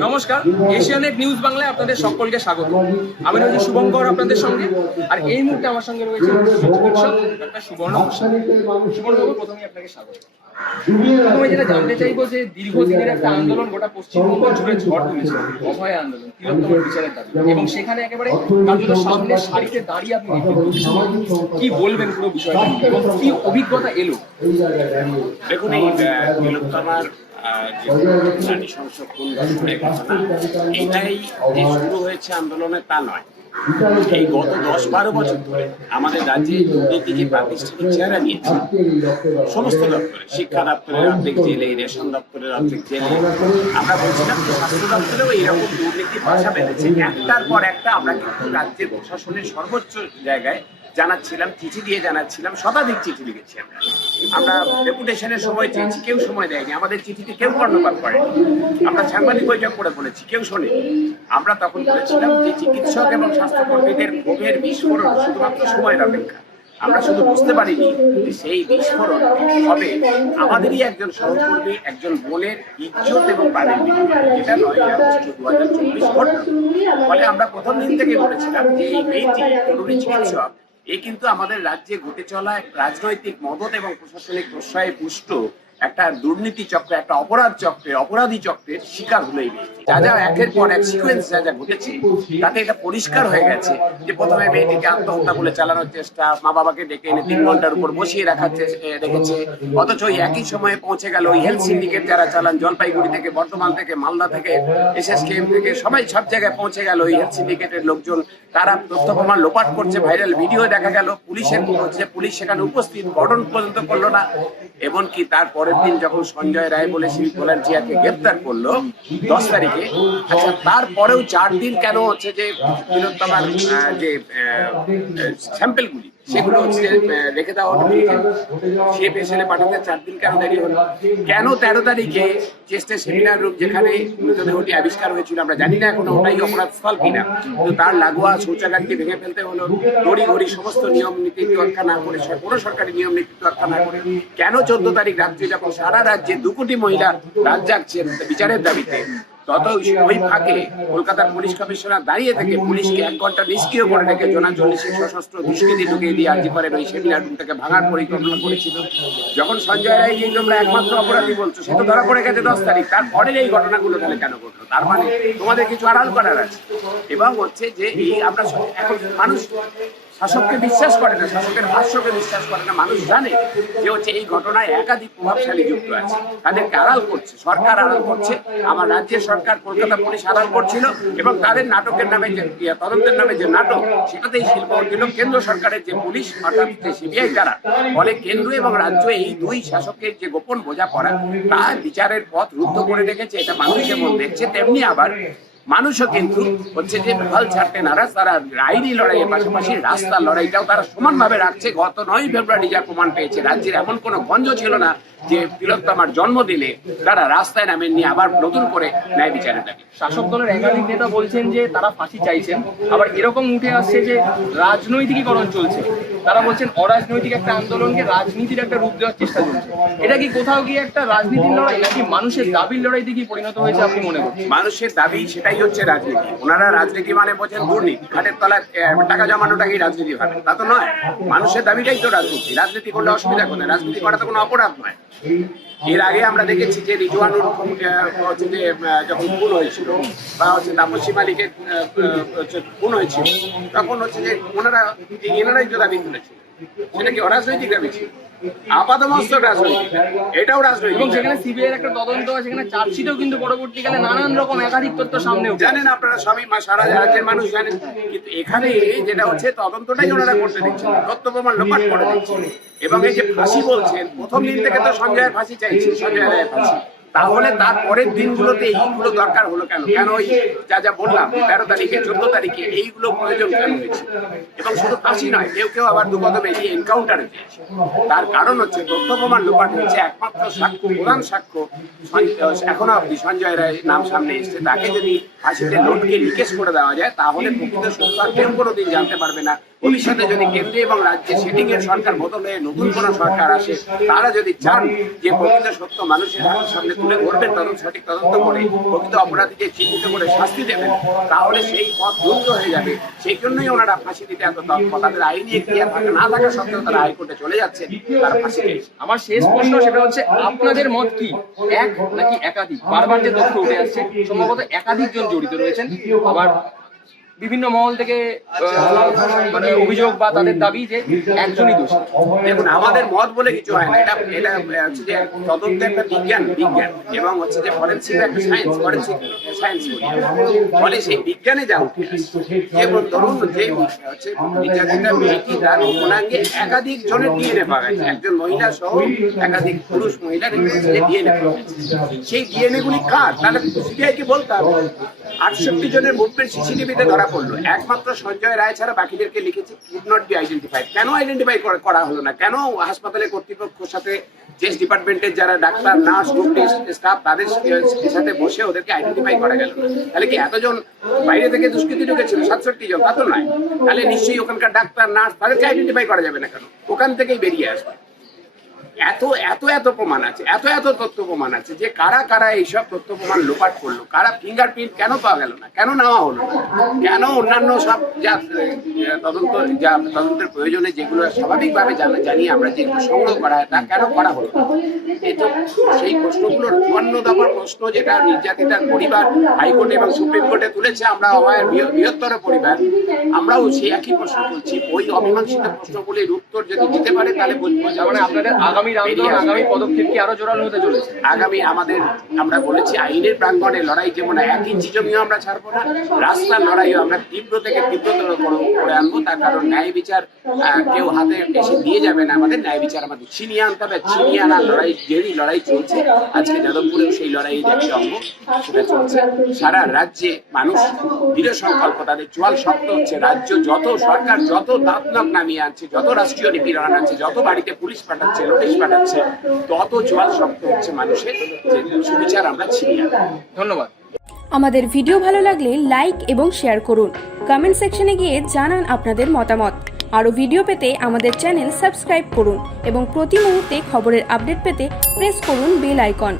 নমস্কার এশিয়ানেট নিউজ বাংলায় আপনাদের সকলকে স্বাগত। আমি রয়েছি শুভঙ্কর আপনাদের সঙ্গে আর এই মুহূর্তে আমার সঙ্গে রয়েছে সুবর্ণ সুবর্ণবাবু প্রথমে আপনাকে স্বাগত। প্রথমে যেটা জানতে চাইব যে দীর্ঘদিনের একটা আন্দোলন গোটা পশ্চিমবঙ্গ জুড়ে ঝড় তুলেছে অভয় আন্দোলন তিলোত্তমার বিচারের দাবি। এবং সেখানে একেবারে কার্যত সামনের সারিতে দাঁড়িয়ে আপনি কি বলবেন পুরো বিষয়টা এবং কি অভিজ্ঞতা এলো? দেখুন এই তিলোত্তমার নারী ধর্ষণের ঘটনা এটাই যে শুরু হয়েছে তা নয়। এই গত দশ বারো বছর ধরে আমাদের রাজ্যে চেহারা নিয়েছে। সমস্ত দপ্তরে, শিক্ষা দপ্তরের অর্ধেক জেলে, রেশন দপ্তরের অর্ধেক জেলে। আমরা বলছিলাম যে স্বাস্থ্য দপ্তরেও এইরকম দুর্নীতি ভাষা বেঁধেছে একটার পর একটা আমরা কিন্তু রাজ্যের প্রশাসনের সর্বোচ্চ জায়গায় জানাচ্ছিলাম, চিঠি দিয়ে জানাচ্ছিলাম, শতাধিক চিঠি লিখেছি আমরা। আমরা ডেপুটেশনের সময় চেয়েছি, কেউ সময় দেয়নি। আমাদের চিঠিতে কেউ কর্ণপাত করেনি। আমরা সাংবাদিক বৈঠক করে বলেছি, কেউ শোনে আমরা তখন বলেছিলাম যে চিকিৎসক এবং স্বাস্থ্যকর্মীদের ক্ষোভের বিস্ফোরণ শুধুমাত্র সময়ের অপেক্ষা। আমরা শুধু বুঝতে পারিনি সেই বিস্ফোরণ হবে আমাদেরই একজন সহকর্মী, একজন বোনের ইজ্জত এবং প্রাণের এটা নয় আগস্ট দু হাজার চব্বিশ ফলে আমরা প্রথম দিন থেকে বলেছিলাম যে এই মেয়েটি চিকিৎসক। এ কিন্তু আমাদের রাজ্যে ঘটে চলা এক রাজনৈতিক মদত এবং প্রশাসনিক প্রশ্রয়ে পুষ্ট একটা দুর্নীতি চক্র, একটা অপরাধ চক্রের অপরাধী চক্রের শিকার হলো এই মেয়েটি যা যা একের পর এক সিকোয়েন্স যা যা ঘটেছে, তাতে এটা পরিষ্কার হয়ে গেছে যে প্রথমে মেয়েটিকে আত্মহত্যা বলে চালানোর চেষ্টা মা বাবাকে ডেকে এনে তিন ঘণ্টার উপর বসিয়ে রাখার রেখেছে। অথচ ওই একই সময়ে পৌঁছে গেল ওই হেলথ সিন্ডিকেট যারা চালান, জলপাইগুড়ি থেকে, বর্ধমান থেকে, মালদা থেকে এসএসকেএম থেকে, সবাই সব জায়গায় পৌঁছে গেল ওই হেলথ সিন্ডিকেটের লোকজন। তারা তথ্য প্রমাণ লোপাট করছে ভাইরাল ভিডিও দেখা গেল, পুলিশের হচ্ছে, পুলিশ সেখানে উপস্থিত, গঠন পর্যন্ত করল না। এমনকি তার পরের দিন যখন সঞ্জয় রায় বলে সিভিক ভলান্টিয়ারকে গ্রেপ্তার করল, দশ তারিখে আচ্ছা তারপরেও চার দিন কেন হচ্ছে যে বিরোধ যে স্যাম্পেলগুলি? সেগুলো হচ্ছে রেখে দেওয়া হলো সে পেশেন্টে পাঠাতে চার দিন কেন দেরি হলো? কেন তেরো তারিখে চেস্টের সেমিনার রুম যেখানে মৃতদেহটি আবিষ্কার হয়েছিল আমরা জানি না এখনও ওটাই অপরাধ স্থল কিনা। কিন্তু তার লাগোয়া শৌচাগারকে ভেঙে ফেলতে হলো দড়ি ঘড়ি সমস্ত নিয়ম নীতি তোয়াক্কা না করে কোনো সরকারি নিয়ম নীতি তোয়াক্কা না করে কেন চোদ্দ তারিখ রাত্রে যখন সারা রাজ্যে দু কোটি মহিলা রাত জাগছেন বিচারের দাবিতে তত ওই ফাঁকে কলকাতার পুলিশ কমিশনার দাঁড়িয়ে থেকে পুলিশকে এক ঘণ্টা নিষ্ক্রিয় করে রেখে জোনা চল্লিশের সশস্ত্র দুষ্কৃতি ঢুকিয়ে দিয়ে আর্জি করেন ওই সেমিনার রুমটাকে ভাঙার পরিকল্পনা করেছিল। যখন সঞ্জয় রায় যে তোমরা একমাত্র অপরাধী বলছো, সে তো ধরা পড়ে গেছে দশ তারিখ তারপরের এই ঘটনাগুলো তাহলে কেন ঘটলো? তার মানে তোমাদের কিছু আড়াল করার আছে। এবং হচ্ছে যে এই আমরা এখন মানুষ শাসককে বিশ্বাস করে না, শাসকের ভাষ্যকে বিশ্বাস করে না। মানুষ জানে যে হচ্ছে এই ঘটনায় একাধিক প্রভাবশালী যুক্ত আছে। তাদেরকে আড়াল করছে, সরকার আড়াল করছে, আমার রাজ্যের সরকার, কলকাতা পুলিশ আড়াল করছিল এবং তাদের নাটকের নামে যে তদন্তের নামে যে নাটক, সেটাতেই শিল্প দিল কেন্দ্র সরকারের যে পুলিশ অর্থাৎ যে সিবিআই তারা ফলে কেন্দ্র এবং রাজ্য এই দুই শাসকের যে গোপন বোঝা বোঝাপড়া তা বিচারের পথ রুদ্ধ করে রেখেছে, এটা মানুষ যেমন দেখছে। তেমনি আবার মানুষও কিন্তু হচ্ছে যে হাল ছাড়তে নারাজ তারা আইনি লড়াইয়ের পাশাপাশি রাস্তার লড়াইটাও তারা সমানভাবে রাখছে। গত নয় ফেব্রুয়ারি যা প্রমাণ পেয়েছে রাজ্যের এমন কোনো গঞ্জ ছিল না যে তিলোত্তমার জন্ম দিলে তারা রাস্তায় নামেননি আবার নতুন করে ন্যায় বিচারের দাবি শাসক দলের একাধিক নেতা বলছেন যে তারা ফাঁসি চাইছেন। আবার এরকম উঠে আসছে যে রাজনৈতিকীকরণ চলছে। তারা বলছেন অরাজনৈতিক একটা আন্দোলনকে রাজনীতির একটা রূপ দেওয়ার চেষ্টা চলছে। এটা কি কোথাও গিয়ে একটা রাজনীতির লড়াই নাকি মানুষের দাবির লড়াই দিকে পরিণত হয়েছে আপনি মনে করছেন? মানুষের দাবি সেটাই হচ্ছে রাজনীতি। ওনারা রাজনীতি মানে বোঝেন দুর্নীতি। ঘাটের তলায় টাকা জমানোটাকেই রাজনীতি ভাবেন তা তো নয়। মানুষের দাবিটাই তো রাজনীতি। রাজনীতি করলে অসুবিধা কোথায়? রাজনীতি করা তো কোনো অপরাধ নয়। এর আগে আমরা দেখেছি যে রিজওয়ানুর হচ্ছে যে যখন খুন হয়েছিল বা হচ্ছে তাপসী মালিকের খুন হয়েছিল, তখন হচ্ছে যে ওনারা, এনারাই তো দাবি তুলেছিল সেটা কি অরাজনৈতিক দাবি ছিল? আপাতমস্তক রাজনৈতিক। এটাও এবং রাজনৈতিক সেখানে সিবিআই একটা তদন্ত সেখানে চার্জশিটও কিন্তু পরবর্তীকালে নানান রকম একাধিক তথ্য সামনে জানেন আপনারা সবই সারা রাজ্যের মানুষ জানেন কিন্তু এখানে যেটা হচ্ছে তদন্তটাই ওনারা করতে দিচ্ছেন তথ্য প্রমাণ লোপাট করে দিচ্ছেন এবং এই যে ফাঁসি বলছেন প্রথম দিন থেকে তো সঞ্জয়ের ফাঁসি চাইছে সঞ্জয় রায়ের ফাঁসি। তাহলে তার পরের দিনগুলোতে এইগুলো দরকার হলো কেন? কেন ওই যা যা বললাম, তেরো তারিখে, চোদ্দ তারিখে এইগুলো প্রয়োজন কেন হয়েছে? এবং শুধু ফাঁসি নয়, কেউ কেউ আবার দু কদমে এই এনকাউন্টারে তার কারণ হচ্ছে তথ্য প্রমাণ লোপাট হয়েছে একমাত্র সাক্ষ্য, প্রধান সাক্ষ্য। এখনও অব্দি সঞ্জয় রায় নাম সামনে এসছে। তাকে যদি ফাঁসিতে লোটকে নিকেশ করে দেওয়া যায়, তাহলে প্রকৃত আর কেউ কোনোদিন জানতে পারবে না। ভবিষ্যতে যদি কেন্দ্রে এবং রাজ্যে সেটিং এর সরকার বদল নতুন কোন সরকার আসে, তারা যদি চান যে প্রকৃত সত্য মানুষের হাতের সামনে তুলে ধরবেন তদন্ত সঠিক তদন্ত করে, প্রকৃত অপরাধীকে চিহ্নিত করে শাস্তি দেবেন, তাহলে সেই পথ দ্রুত হয়ে যাবে। সেই জন্যই ওনারা ফাঁসি দিতে এত তৎপর। তাদের আইনি এখতিয়ার থাকে, না থাকা সত্ত্বেও তারা হাইকোর্টে চলে যাচ্ছে তারা ফাঁসি আমার শেষ প্রশ্ন সেটা হচ্ছে, আপনাদের মত কি? এক নাকি একাধিক? বারবার যে তথ্য উঠে আসছে, সম্ভবত একাধিক জন জড়িত রয়েছেন। আবার বিভিন্ন মহল থেকে মানে অভিযোগ বা তাদের দাবি যে একজনই দোষী। দেখুন আমাদের মত বলে কিছু হয় না। এটা এটা হচ্ছে যে তদন্ত একটা বিজ্ঞান বিজ্ঞান। এবং হচ্ছে যে ফরেন্সিক একটা সায়েন্স ফরেন্সিক সায়েন্স ফলে সেই বিজ্ঞানে যা উঠে ধরুন যে হচ্ছে নির্যাতিতা মেয়েটি তার উপনাঙ্গে একাধিক জনের ডিএনএ পাওয়া গেছে। একজন মহিলা সহ একাধিক পুরুষ মহিলার ডিএনএ পাওয়া সেই ডিএনএ গুলি কার? তাহলে সিবিআই কে বলতে হবে। আটষট্টি জনের মুভমেন্ট সিসিটিভিতে ধরা পড়ল একমাত্র সঞ্জয় রায় ছাড়া বাকিদেরকে লিখেছে কুড নট বি আইডেন্টিফাইড কেন আইডেন্টিফাই করা হলো না? কেন হাসপাতালের কর্তৃপক্ষের সাথে টেস্ট ডিপার্টমেন্টের যারা ডাক্তার নার্স গ্রুপ স্টাফ তাদের সাথে বসে ওদেরকে আইডেন্টিফাই করা গেল তাহলে কি এতজন বাইরে থেকে দুষ্কৃতী ঢুকেছিল? সাতষট্টি জন? তা তো নয়। তাহলে নিশ্চয়ই ওখানকার ডাক্তার নার্স তাদেরকে আইডেন্টিফাই করা যাবে না কেন? ওখান থেকেই বেরিয়ে আসবে। এত এত এত প্রমাণ আছে, এত এত তথ্য প্রমাণ আছে যে কারা কারা এইসব তথ্য প্রমাণ লোপাট করল, কারা ফিঙ্গারপ্রিন্ট কেন পাওয়া গেল না, কেন নেওয়া হলো কেন অন্যান্য সব যা তদন্ত, যা তদন্তের প্রয়োজনে যেগুলো স্বাভাবিকভাবে জানা জানি আমরা যেগুলো সংগ্রহ করা হয় তা কেন করা হলো তো সেই প্রশ্নগুলোর চুয়ান্ন দফার প্রশ্ন যেটা নির্যাতিতার পরিবার হাইকোর্টে এবং সুপ্রিম কোর্টে তুলেছে, আমরা অভয়ের বৃহ- বৃহত্তর পরিবার, আমরাও সেই একই প্রশ্ন তুলছি ওই অমীমাংসিত প্রশ্নগুলির উত্তর যদি দিতে পারে, তাহলে বুঝব যে তার মানে আপনাদের আগামী আন্দোলন আগামী পদক্ষেপ কি আরও জোরালো হতে চলেছে? আগামী আমাদের আমরা বলেছি আইনের প্রাঙ্গণে লড়াই যেমন এক ইঞ্চি জমিও আমরা ছাড়বো না রাস্তার লড়াইও আমরা তীব্র থেকে তীব্রতর করে- করে আনব তার কারণ ন্যায় বিচার কেউ হাতে এসে দিয়ে যাবে না আমাদের ন্যায় বিচার আমাদের ছিনিয়ে আনতে হবে ছিনিয়ে আনার লড়াই যেই লড়াই চলছে আজকে যাদবপুরেও সেই লড়াইয়ের একটি অঙ্গ সেটা চলছে। সারা রাজ্যে মানুষ দৃঢ় সংকল্প তাদের চোয়াল শক্ত হচ্ছে রাজ্য যত সরকার যত দাঁতনাক নামিয়ে আনছে যত রাষ্ট্রীয় নিপীড়ন আনছে যত বাড়িতে পুলিশ পাঠাচ্ছে নোটিশ পাঠাচ্ছে তত জল শক্ত হচ্ছে মানুষের, যে সুবিচার আমরা ছিনিয়ে ধন্যবাদ। আমাদের ভিডিও ভালো লাগলে লাইক এবং শেয়ার করুন। কমেন্ট সেকশনে গিয়ে জানান আপনাদের মতামত। আরও ভিডিও পেতে আমাদের চ্যানেল সাবস্ক্রাইব করুন এবং প্রতি মুহূর্তে খবরের আপডেট পেতে প্রেস করুন বেল আইকন।